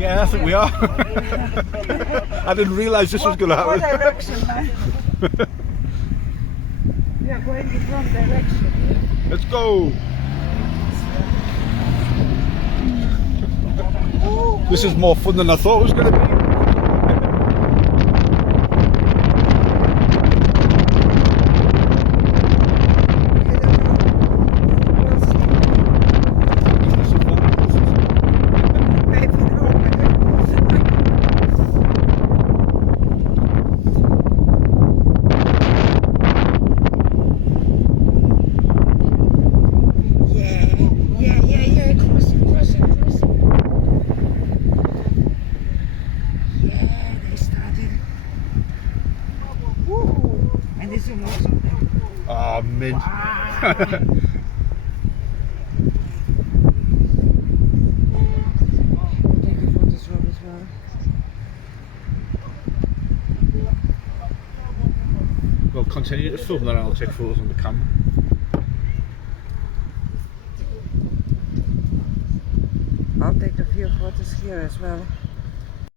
Yeah, I think we are. I didn't realise this was going to What happen. direction, man? We are going in the wrong direction. Let's go. This is more fun than I thought it was going to be. Oh, mint. Wow. Take a photos Rob as well. We'll continue to film that and I'll take photos on the camera. I'll take a few photos here as well.